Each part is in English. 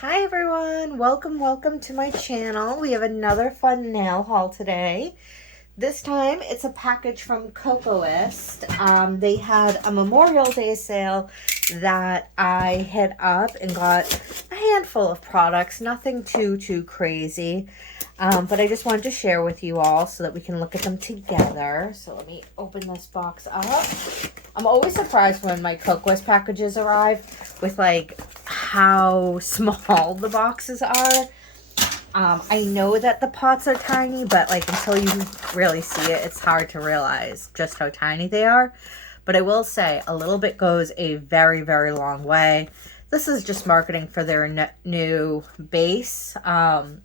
Hi everyone, welcome to my channel. We have another fun nail haul today. This time it's a package from Kokoist. They had a Memorial Day sale that I hit up and got a handful of products, nothing too crazy. But I just wanted to share with you all so that we can look at them together. So let me open this box up. I'm always surprised when my Kokoist packages arrive with like how small the boxes are. I know that the pots are tiny, but like until you really see it, it's hard to realize just how tiny they are. But I will say a little bit goes a very long way. This is just marketing for their new base.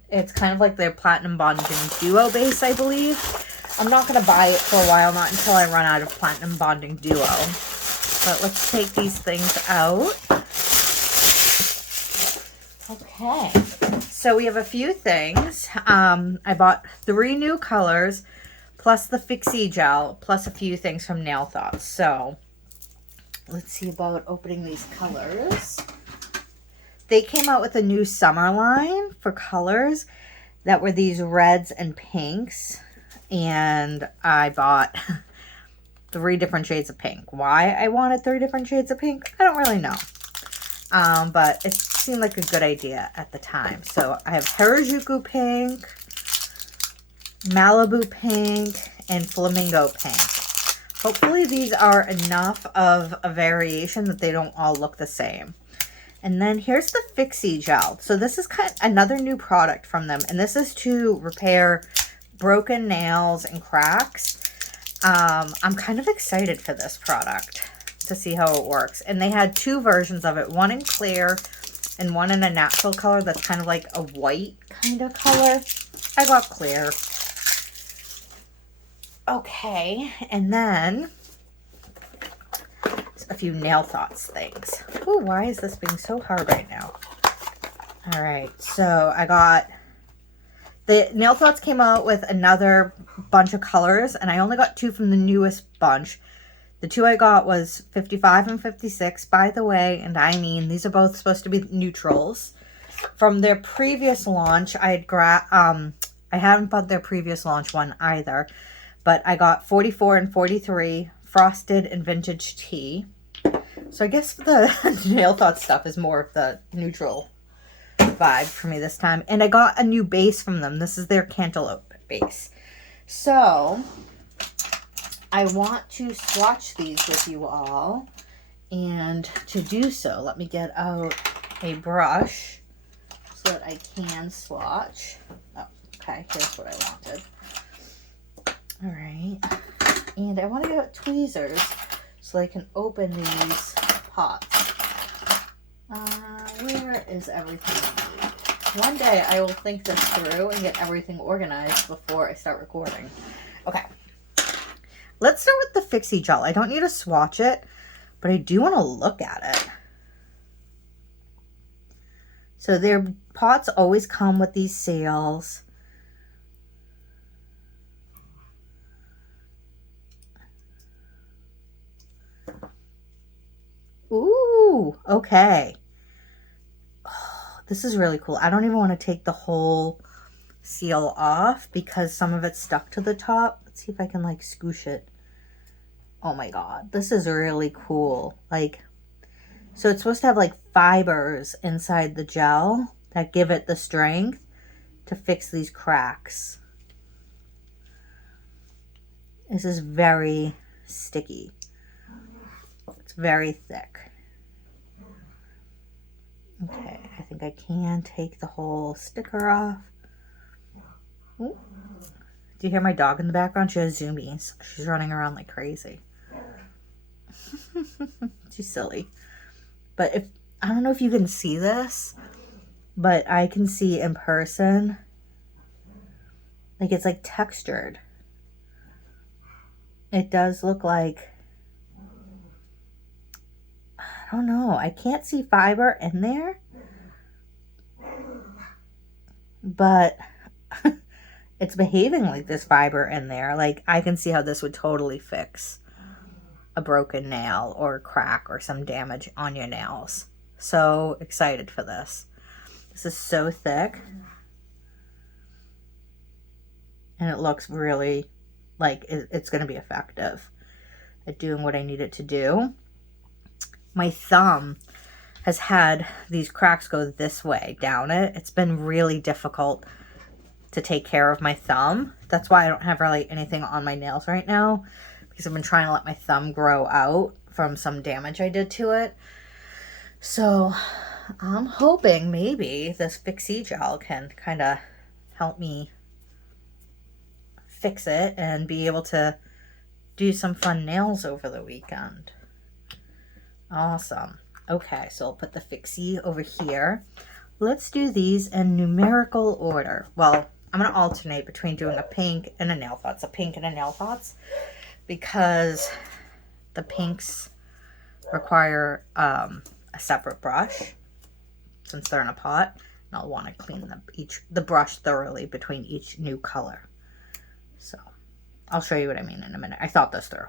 It's kind of like their Platinum Bonding Duo base, I believe. I'm not going to buy it for a while, not until I run out of Platinum Bonding Duo. But let's take these things out. Okay, so we have a few things. I bought 3 new colors, plus the fixie gel, plus a few things from Nail Thoughts. So let's see about opening these colors. They came out with a new summer line for colors that were these reds and pinks. And I bought 3 different shades of pink. Why I wanted 3 different shades of pink, I don't really know. But it seemed like a good idea at the time. So I have Harajuku pink, Malibu pink, and Flamingo pink. Hopefully these are enough of a variation that they don't all look the same. And then here's the fixie gel. So this is kind of another new product from them. And this is to repair broken nails and cracks. I'm kind of excited for this product to see how it works. And they had 2 versions of it. One in clear and one in a natural color that's kind of like a white kind of color. I got clear. Okay, and then a few Nail Thoughts things. Ooh, why is this being so hard right now? All right, so I got the Nail Thoughts came out with another bunch of colors, and I only got 2 from the newest bunch. The 2 I got was 55 and 56, by the way, and I mean these are both supposed to be neutrals. From their previous launch, I haven't bought their previous launch one either, but I got 44 and 43, frosted and vintage tea. So I guess the Nail Thought stuff is more of the neutral vibe for me this time. And I got a new base from them. This is their cantaloupe base. So I want to swatch these with you all. And to do so, let me get out a brush so that I can swatch. Oh, okay, here's what I wanted. All right. And I want to get out tweezers so I can open these pots. Where is everything I need? One day I will think this through and get everything organized before I start recording. Okay. Let's start with the fixie gel. I don't need to swatch it, but I do want to look at it. So their pots always come with these sales. Ooh, okay. Oh, this is really cool. I don't even want to take the whole seal off because some of it's stuck to the top. Let's see if I can like scoosh it. Oh my god, this is really cool. Like, so it's supposed to have like fibers inside the gel that give it the strength to fix these cracks. This is very sticky. It's very thick. Okay, I think I can take the whole sticker off. Ooh. Do you hear my dog in the background? She has zoomies. She's running around like crazy. She's silly. But if I don't know if you can see this, but I can see in person, like it's like textured. It does look like, I don't know. I can't see fiber in there, but it's behaving like there's fiber in there. Like I can see how this would totally fix a broken nail or a crack or some damage on your nails. So excited for this. This is so thick. And it looks really like it's going to be effective at doing what I need it to do. My thumb has had these cracks go this way down it. It's been really difficult to take care of my thumb. That's why I don't have really anything on my nails right now, because I've been trying to let my thumb grow out from some damage I did to it. So I'm hoping maybe this fixie gel can kind of help me fix it and be able to do some fun nails over the weekend. Awesome. Okay, so I'll put the fixie over here. Let's do these in numerical order. Well, I'm going to alternate between doing a pink and a nail thoughts, because the pinks require a separate brush since they're in a pot, and I'll want to clean the brush thoroughly between each new color. So I'll show you what I mean in a minute. I thought this through.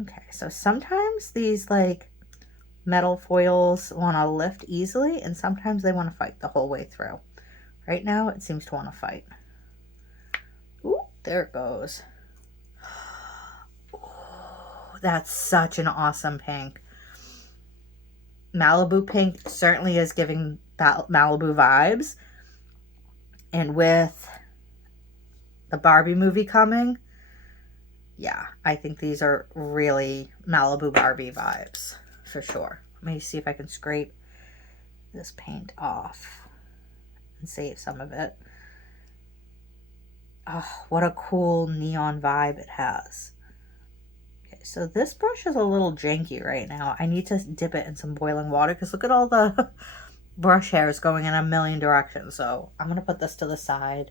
Okay, so sometimes these like metal foils want to lift easily, and sometimes they want to fight the whole way through. Right now it seems to want to fight. Ooh, there it goes. Ooh, that's such an awesome pink. Malibu pink certainly is giving Malibu vibes. And with the Barbie movie coming, yeah, I think these are really Malibu Barbie vibes for sure. Let me see if I can scrape this paint off and save some of it. Oh, what a cool neon vibe it has. Okay, so this brush is a little janky right now. I need to dip it in some boiling water because look at all the brush hairs going in a million directions. So I'm going to put this to the side.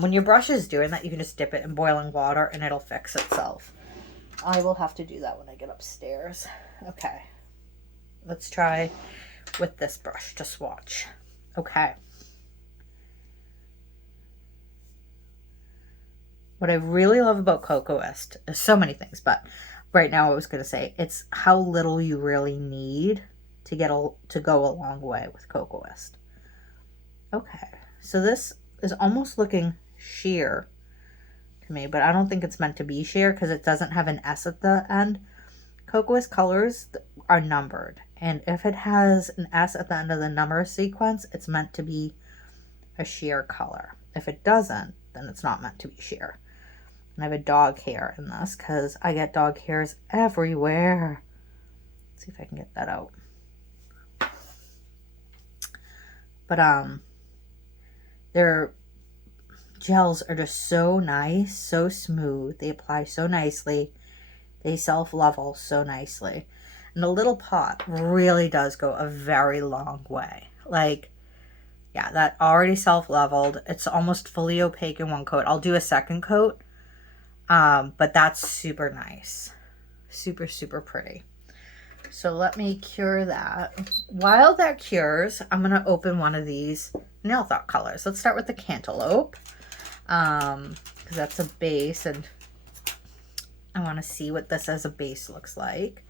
When your brush is doing that, you can just dip it in boiling water and it'll fix itself. I will have to do that when I get upstairs. Okay, let's try with this brush to swatch. Okay. What I really love about Kokoist, there's so many things, but right now I was going to say it's how little you really need to go a long way with Kokoist. Okay, so this is almost looking sheer to me, but I don't think it's meant to be sheer because it doesn't have an S at the end. Kokoist colors are numbered, and if it has an S at the end of the number sequence, it's meant to be a sheer color. If it doesn't, then it's not meant to be sheer. And I have a dog hair in this because I get dog hairs everywhere. Let's see if I can get that out. But their gels are just so nice, so smooth. They apply so nicely. They self-level so nicely. And the little pot really does go a very long way. Like, yeah, that already self-leveled. It's almost fully opaque in one coat. I'll do a second coat. But that's super nice. Super, super pretty. So let me cure that. While that cures, I'm going to open one of these Nail Thought colors. Let's start with the Cantaloupe. Because that's a base and I want to see what this as a base looks like.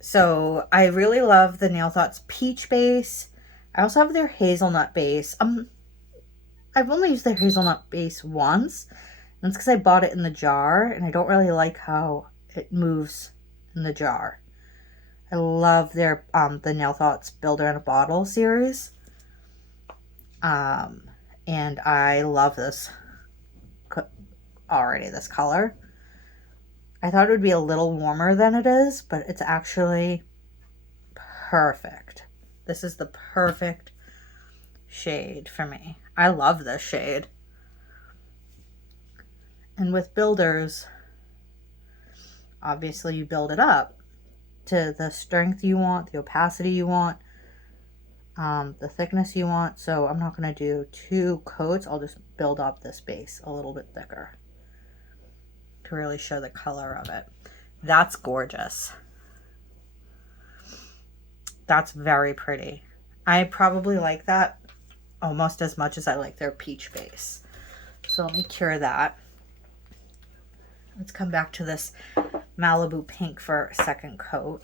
So I really love the Nail Thoughts Peach base. I also have their Hazelnut base. I've only used their Hazelnut base once. And it's because I bought it in the jar and I don't really like how it moves in the jar. I love their the Nail Thoughts Builder in a Bottle series. And I love this already, this color. I thought it would be a little warmer than it is, but it's actually perfect. This is the perfect shade for me. I love this shade. And with builders, obviously you build it up to the strength you want, the opacity you want, the thickness you want. So I'm not going to do 2 coats. I'll just build up this base a little bit thicker to really show the color of it. That's gorgeous. That's very pretty. I probably like that almost as much as I like their peach base. So let me cure that. Let's come back to this Malibu pink for a second coat.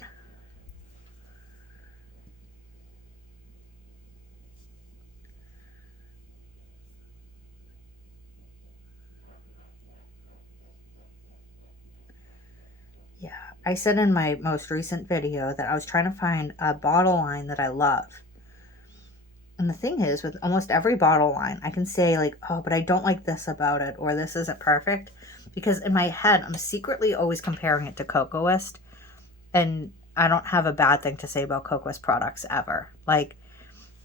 Yeah, I said in my most recent video that I was trying to find a bottle line that I love. And the thing is, with almost every bottle line, I can say like, oh, but I don't like this about it, or this isn't perfect. Because in my head, I'm secretly always comparing it to Kokoist. And I don't have a bad thing to say about Kokoist products ever. Like,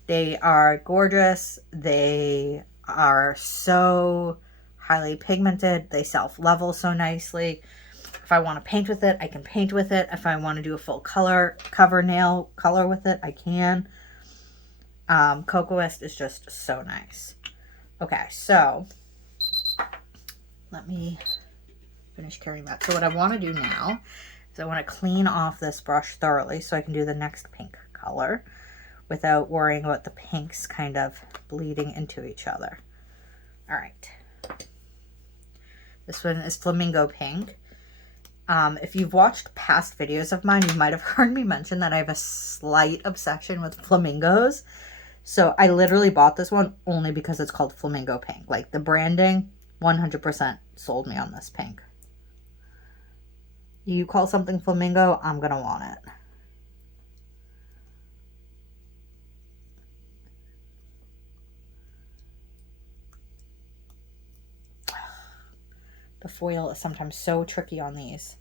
they are gorgeous. They are so highly pigmented. They self-level so nicely. If I want to paint with it, I can paint with it. If I want to do a full cover nail color with it, I can. Kokoist is just so nice. Okay, so let me finish carrying that. So what I want to do now is I want to clean off this brush thoroughly so I can do the next pink color without worrying about the pinks kind of bleeding into each other. All right. This one is Flamingo Pink. If you've watched past videos of mine, you might have heard me mention that I have a slight obsession with flamingos. So I literally bought this one only because it's called Flamingo Pink. Like, the branding 100% sold me on this pink. You call something flamingo, I'm gonna want it. The foil is sometimes so tricky on these.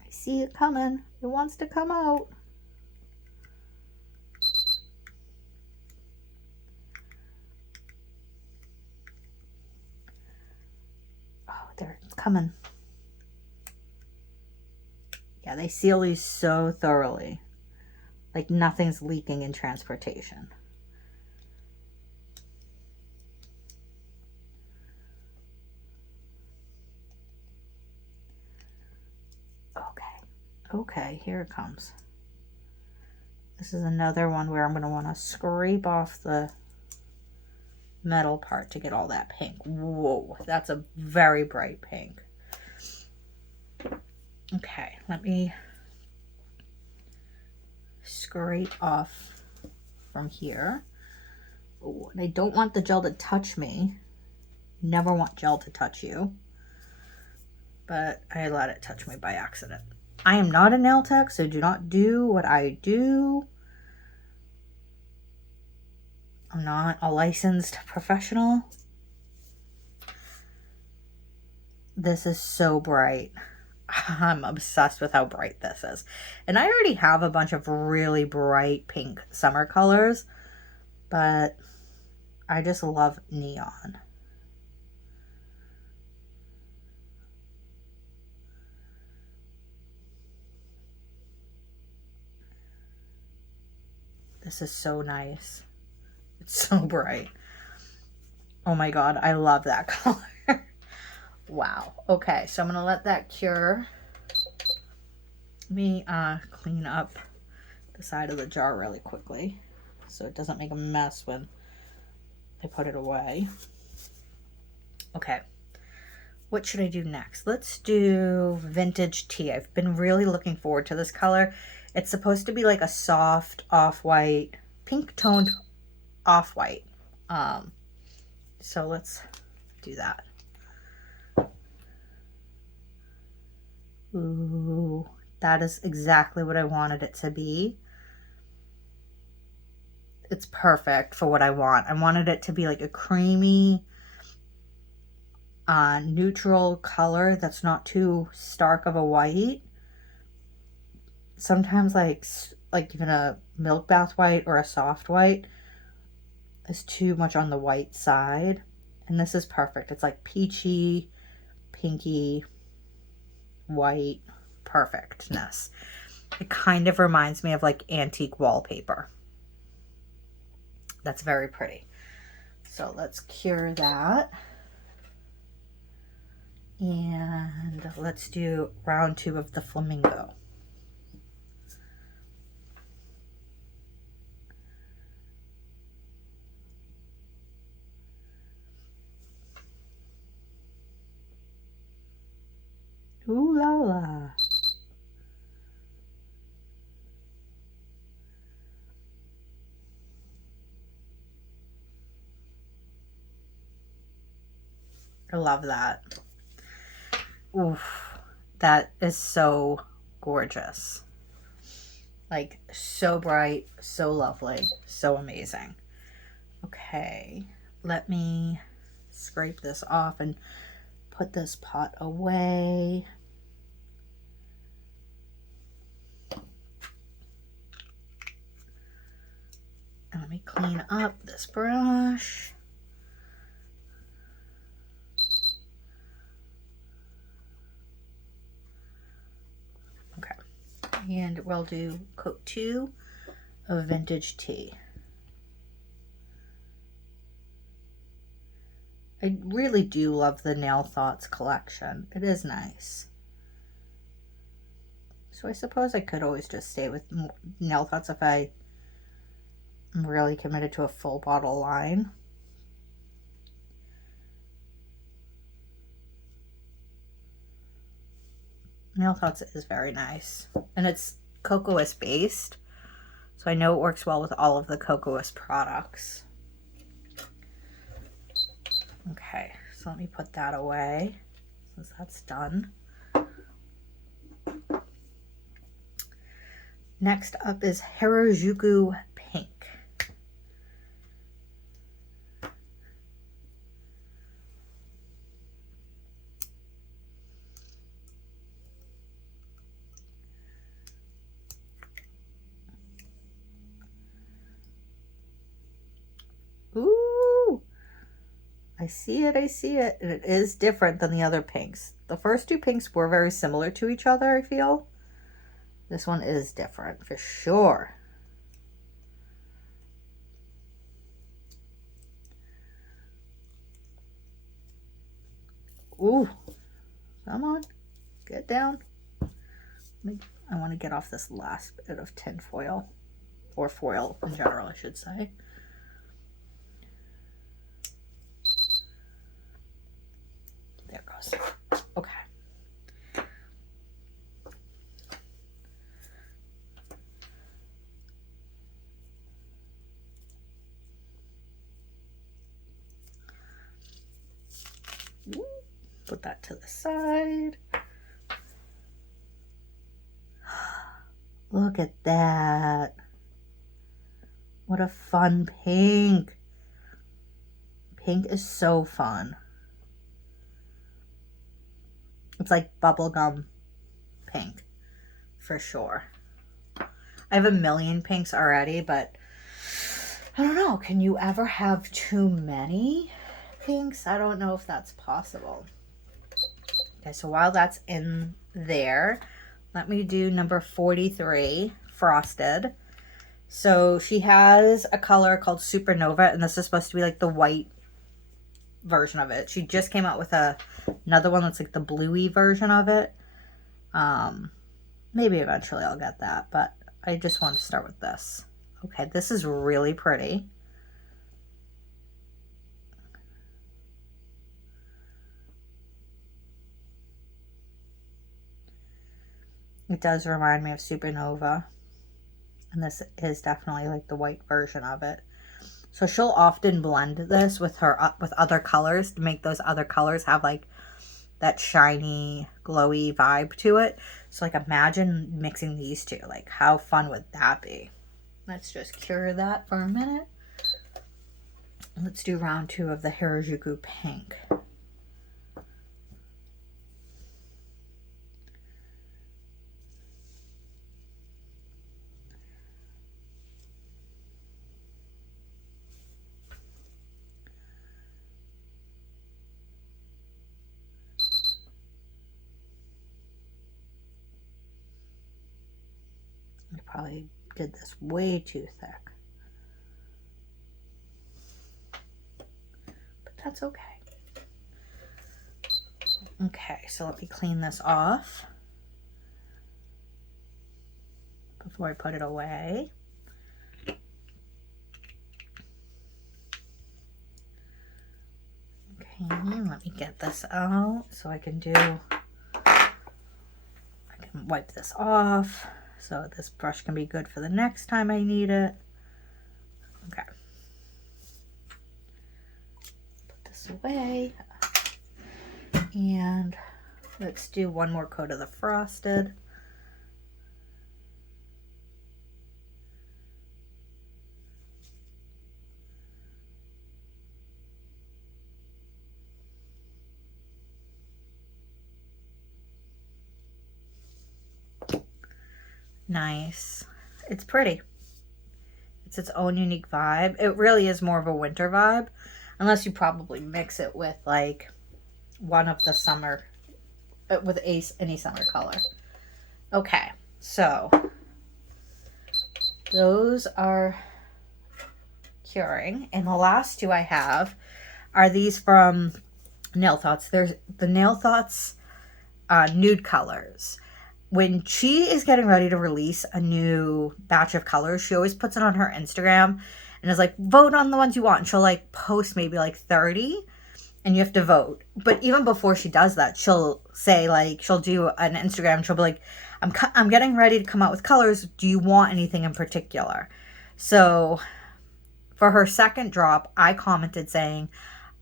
I see it coming. It wants to come out. Oh, there, it's coming. Yeah, they seal these so thoroughly. Like, nothing's leaking in transportation. Okay, here it comes. This is another one where I'm going to want to scrape off the metal part to get all that pink. Whoa, that's a very bright pink. Okay, let me scrape off from here. Ooh, and I don't want the gel to touch me. Never want gel to touch you. But I let it touch me by accident. I am not a nail tech, so do not do what I do. I'm not a licensed professional. This is so bright. I'm obsessed with how bright this is. And I already have a bunch of really bright pink summer colors, but I just love neon. This is so nice. It's so bright. Oh my god, I love that color. Wow. Okay, so I'm going to let that cure. Let me clean up the side of the jar really quickly so it doesn't make a mess when I put it away. Okay. What should I do next? Let's do Vintage Tea. I've been really looking forward to this color. It's supposed to be like a soft off-white, pink toned off-white. So let's do that. Ooh, that is exactly what I wanted it to be. It's perfect for what I want. I wanted it to be like a creamy, neutral color that's not too stark of a white. Sometimes like even a milk bath white or a soft white is too much on the white side. And this is perfect. It's like peachy, pinky, white perfectness. It kind of reminds me of like antique wallpaper. That's very pretty. So let's cure that. And let's do round 2 of the Flamingo. Ooh la la. I love that. Oof. That is so gorgeous. Like, so bright, so lovely, so amazing. Okay, let me scrape this off and put this pot away. And let me clean up this brush. Okay, and we'll do coat 2 of Vintage Tea. I really do love the Nail Thoughts collection. It is nice. So I suppose I could always just stay with Nail Thoughts if I'm really committed to a full bottle line. Nail Thoughts is very nice. And it's Kokoist based. So I know it works well with all of the Kokoist products. Okay, so let me put that away since that's done. Next up is Harajuku Pink. Ooh, I see it, I see it. And it is different than the other pinks. The first 2 pinks were very similar to each other, I feel. This one is different for sure. Ooh, come on, get down. I want to get off this last bit of tin foil, or foil in general, I should say. There it goes. Okay. Put that to the side. Look at that. What a fun pink. Pink is so fun. It's like bubblegum pink for sure. I have a million pinks already, but I don't know. Can you ever have too many pinks? I don't know if that's possible. Okay, so while that's in there, let me do number 43, Frosted. So she has a color called Supernova, and this is supposed to be like the white version of it. She just came out with another one that's like the bluey version of it. Maybe eventually I'll get that, but I just want to start with this. Okay, this is really pretty. It does remind me of Supernova. And this is definitely like the white version of it. So she'll often blend this with with other colors to make those other colors have like that shiny, glowy vibe to it. So like imagine mixing these two. Like how fun would that be? Let's just cure that for a minute. Let's do round 2 of the Harajuku Pink. I probably did this way too thick. But that's okay. Okay, so let me clean this off before I put it away. Okay, let me get this out so I can do can wipe this off so this brush can be good for the next time I need it. Okay. Put this away. And let's do one more coat of the frosted. Nice. It's pretty. It's its own unique vibe. It really is more of a winter vibe, unless you probably mix it with like one of the summer, with any summer color. Okay, so those are curing, and the last two I have are these from Nail Thoughts. There's the Nail Thoughts nude colors. When she is getting ready to release a new batch of colors, she always puts it on her Instagram and is like, vote on the ones you want. And she'll like post maybe like 30 and you have to vote. But even before she does that, she'll say like, she'll do an Instagram. She'll be like, I'm getting ready to come out with colors. Do you want anything in particular? So for her second drop, I commented saying,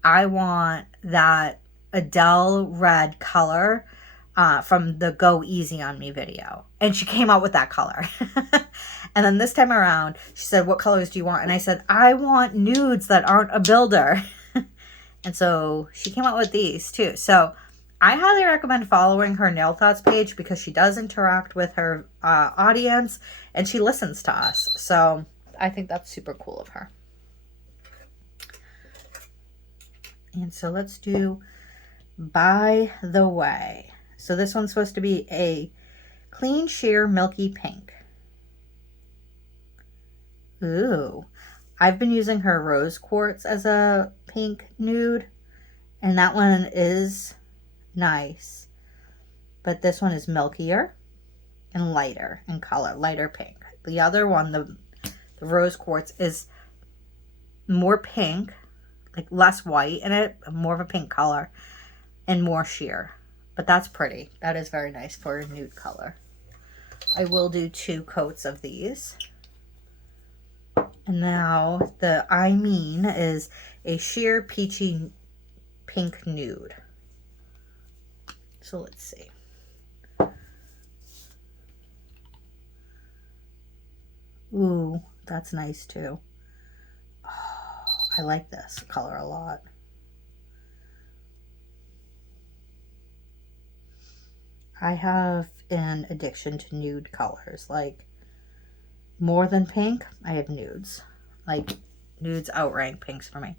I want that Adele red color from the Go Easy on Me video. And she came out with that color. And then this time around, she said, what colors do you want? And I said, I want nudes that aren't a builder. And so she came out with these too. So I highly recommend following her Nail Thoughts page because she does interact with her audience and she listens to us. So I think that's super cool of her. And so let's do By the Way. So this one's supposed to be a clean sheer milky pink. Ooh. I've been using her rose quartz as a pink nude, and that one is nice. But this one is milkier and lighter in color, lighter pink. The other one, the rose quartz, is more pink, like less white in it, more of a pink color, and more sheer. But that's pretty. That is very nice for a nude color. I will do 2 coats of these. And now the I Mean is a sheer peachy pink nude. So let's see. Ooh, that's nice too. Oh, I like this color a lot. I have an addiction to nude colors. Like, more than pink, I have nudes. Like, nudes outrank pinks for me.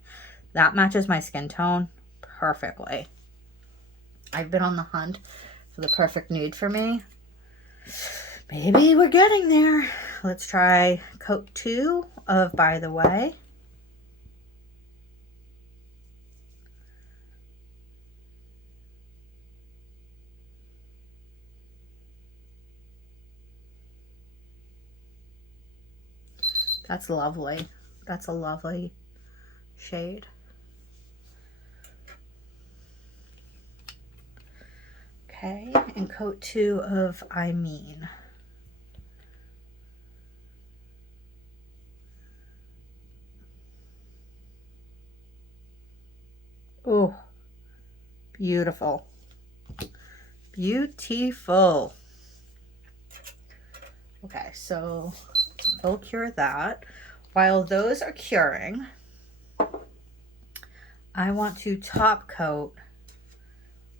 That matches my skin tone perfectly. I've been on the hunt for the perfect nude for me. Maybe we're getting there. Let's try coat 2 of By the Way. That's lovely. That's a lovely shade. Okay, and coat 2 of I Mean. Oh, beautiful. Beautiful. Okay, so we'll cure that. While those are curing, I want to top coat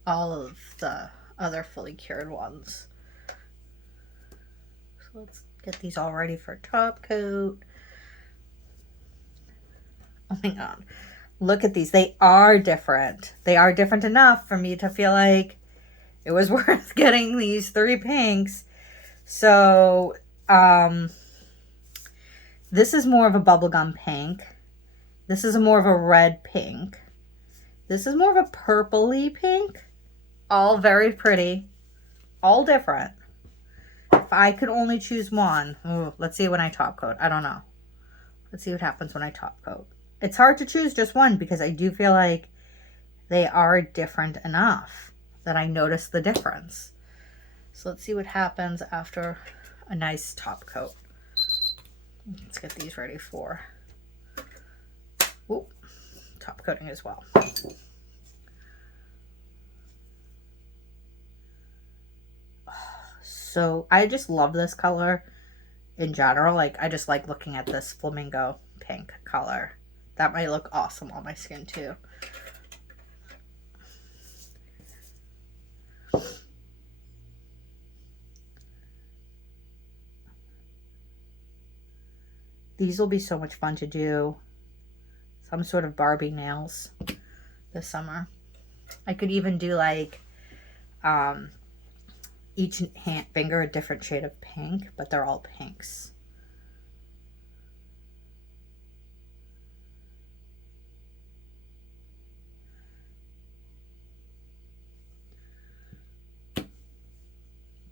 all of the other fully cured ones. So let's get these all ready for top coat. Oh my god. Look at these. They are different. They are different enough for me to feel like it was worth getting these 3 pinks. So, this is more of a bubblegum pink. This is more of a red pink. This is more of a purpley pink. All very pretty. All different. If I could only choose one. Ooh, let's see when I top coat. I don't know. Let's see what happens when I top coat. It's hard to choose just one because I do feel like they are different enough that I notice the difference. So let's see what happens after a nice top coat. Let's get these ready for top coating as well. So I just love this color in general. Like, I just like looking at this flamingo pink color. That might look awesome on my skin too. These will be so much fun to do some sort of Barbie nails this summer. I could even do like each hand finger a different shade of pink, but they're all pinks.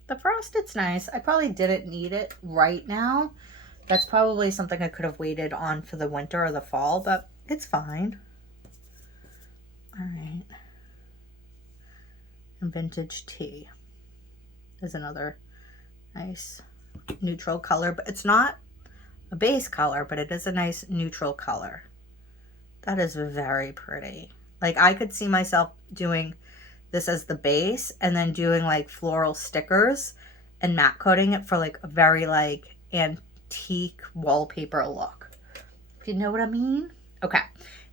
The frosted's nice. I probably didn't need it right now. That's probably something I could have waited on for the winter or the fall, but it's fine. All right. And vintage tea is another nice neutral color, but it's not a base color, but it is a nice neutral color. That is very pretty. Like, I could see myself doing this as the base and then doing like floral stickers and matte coating it for like a very like antique wallpaper look, if you know what I mean. Okay,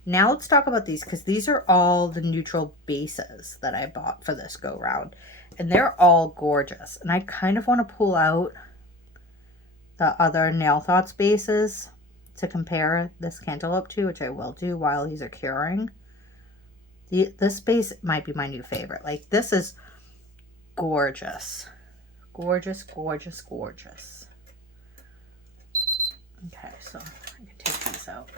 now let's talk about these, because these are all the neutral bases that I bought for this go round, and they're all gorgeous. And I kind of want to pull out the other Nail Thoughts bases to compare this cantaloupe to, which I will do while these are curing. This base might be my new favorite. Like, this is gorgeous. Gorgeous, gorgeous, gorgeous. Okay, so I can take these out.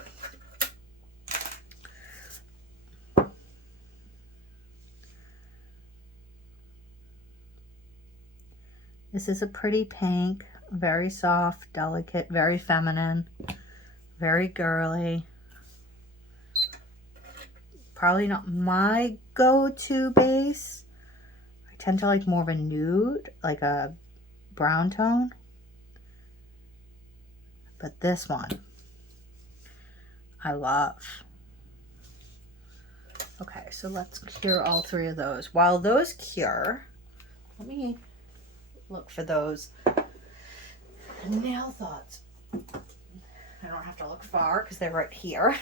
This is a pretty pink, very soft, delicate, very feminine, very girly. Probably not my go-to base. I tend to like more of a nude, like a brown tone. But this one, I love. Okay, so let's cure all three of those. While those cure, let me look for those Nail Thoughts. I don't have to look far because they're right here.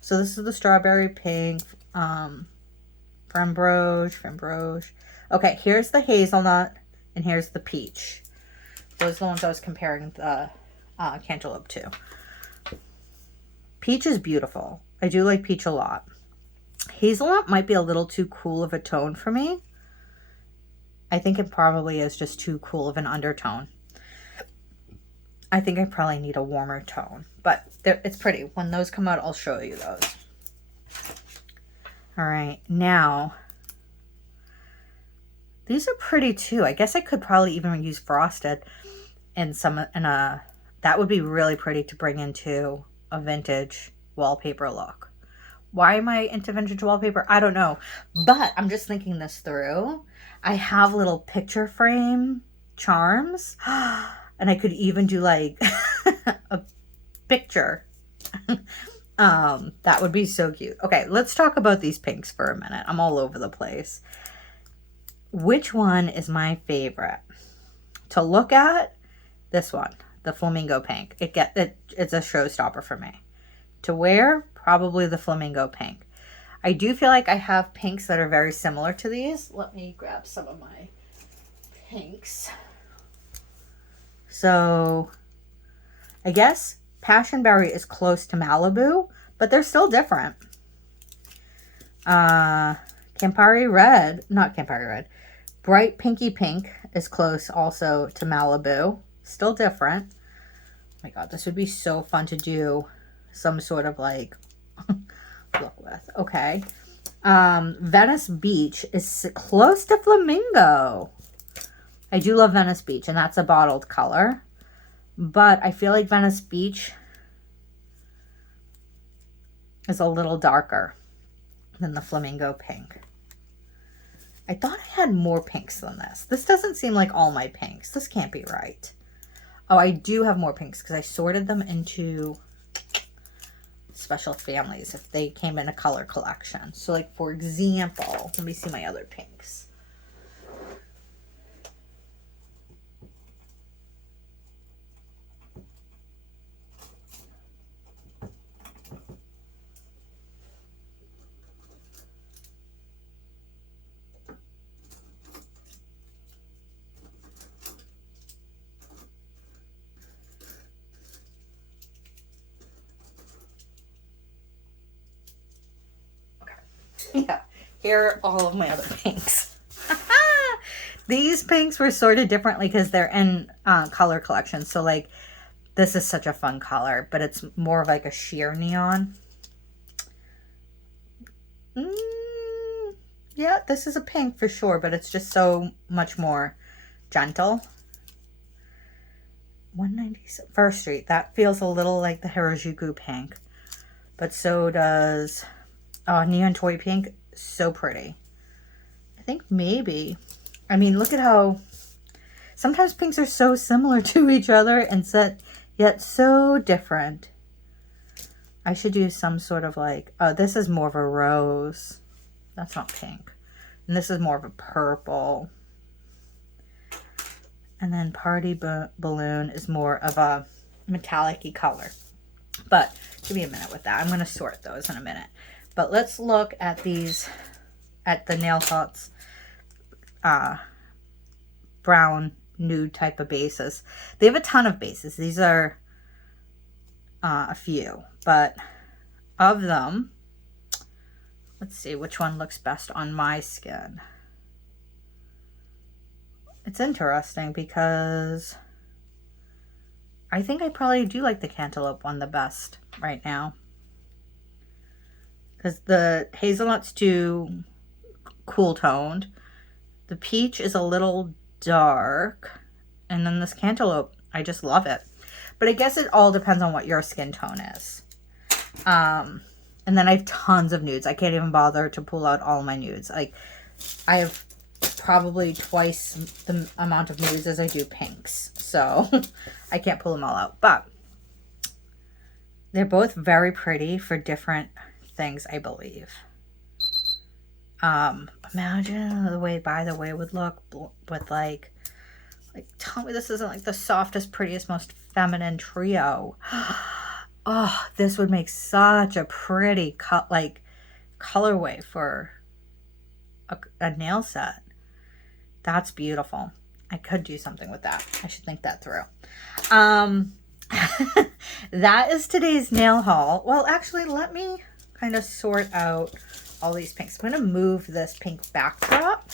So this is the strawberry pink, Framboise. Okay, here's the hazelnut, and here's the peach. Those are the ones I was comparing the cantaloupe to. Peach is beautiful. I do like peach a lot. Hazelnut might be a little too cool of a tone for me. I think it probably is just too cool of an undertone. I think I probably need a warmer tone, but it's pretty. When those come out, I'll show you those. All right, now these are pretty too. I guess I could probably even use frosted and that would be really pretty to bring into a vintage wallpaper look. Why am I into vintage wallpaper? I don't know, but I'm just thinking this through. I have little picture frame charms. And I could even do like a picture. That would be so cute. Okay, let's talk about these pinks for a minute. I'm all over the place. Which one is my favorite? To look at, this one, the flamingo pink. It's a showstopper for me. To wear, probably the flamingo pink. I do feel like I have pinks that are very similar to these. Let me grab some of my pinks. So I guess Passionberry is close to Malibu, but they're still different. Campari Red, not Campari Red, Bright Pinky Pink is close also to Malibu. Still different. Oh my God, this would be so fun to do some sort of like look with. Okay. Venice Beach is close to Flamingo. I do love Venice Beach, and that's a bottled color. But I feel like Venice Beach is a little darker than the flamingo pink. I thought I had more pinks than this. This doesn't seem like all my pinks. This can't be right. Oh, I do have more pinks because I sorted them into special families if they came in a color collection. So like, for example, let me see my other pinks. Yeah, here are all of my other pinks. These pinks were sorted differently because they're in color collections. So like, this is such a fun color, but it's more of like a sheer neon. Yeah, this is a pink for sure, but it's just so much more gentle. 191st Street. That feels a little like the Harajuku pink, but so does Neon Toy Pink. So pretty. I think maybe, I mean, look at how sometimes pinks are so similar to each other and yet so different. I should use some sort of like, oh, this is more of a rose. That's not pink. And this is more of a purple. And then Party Balloon is more of a metallic-y color. But give me a minute with that. I'm going to sort those in a minute. But let's look at these, at the Nail Thoughts brown nude type of bases. They have a ton of bases. These are a few. But of them, let's see which one looks best on my skin. It's interesting because I think I probably do like the cantaloupe one the best right now. Because the hazelnut's too cool toned. The peach is a little dark. And then this cantaloupe, I just love it. But I guess it all depends on what your skin tone is. And then I have tons of nudes. I can't even bother to pull out all my nudes. Like, I have probably twice the amount of nudes as I do pinks. So I can't pull them all out. But they're both very pretty for different things, I believe. Imagine the way By the Way would look with like tell me this isn't like the softest, prettiest, most feminine trio. Oh, this would make such a pretty colorway for a nail set. That's beautiful. I could do something with that. I should think that through. That is today's nail haul. Well, actually, let me kind of sort out all these pinks. I'm going to move this pink backdrop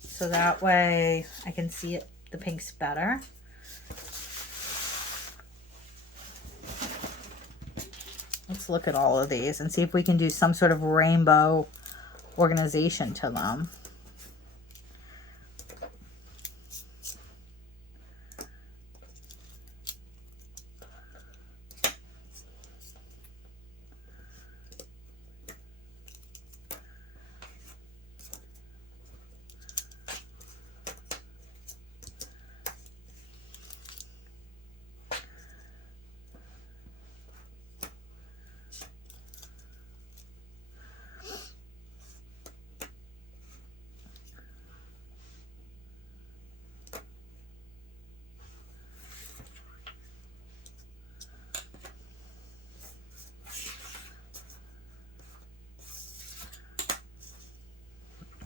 so that way I can see the pinks better. Let's look at all of these and see if we can do some sort of rainbow organization to them.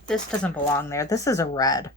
This doesn't belong there. This is a red.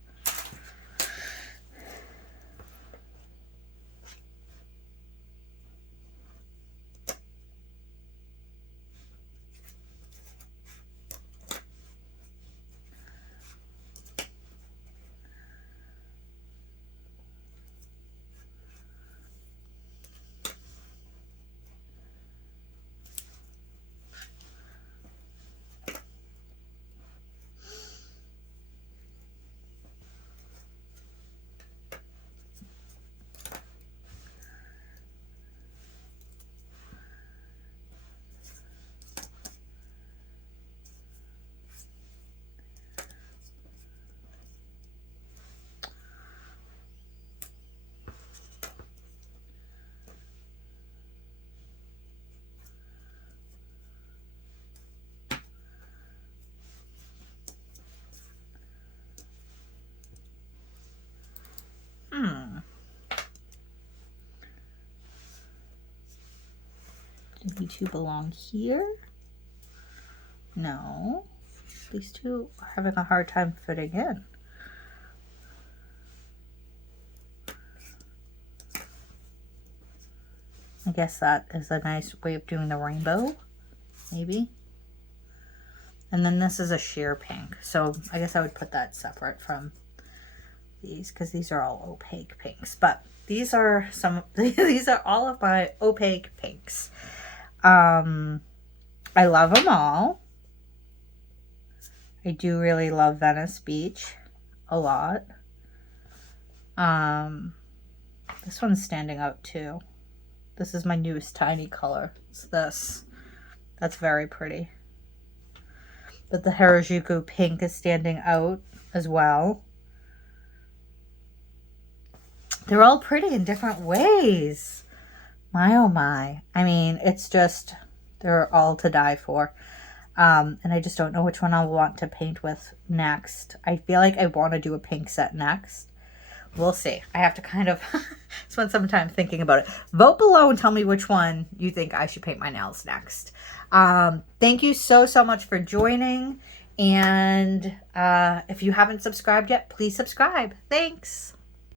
Maybe two belong here. No. These two are having a hard time fitting in. I guess that is a nice way of doing the rainbow, maybe. And then this is a sheer pink. So I guess I would put that separate from these because these are all opaque pinks. But these are these are all of my opaque pinks. I love them all. I do really love Venice Beach a lot. This one's standing out too. This is my newest tiny color. It's this. That's very pretty. But the Harajuku pink is standing out as well. They're all pretty in different ways. My oh my. I mean, it's just, they're all to die for. And I just don't know which one I'll want to paint with next. I feel like I want to do a pink set next. We'll see. I have to kind of spend some time thinking about it. Vote below and tell me which one you think I should paint my nails next. Thank you so much for joining. And if you haven't subscribed yet, please subscribe. Thanks.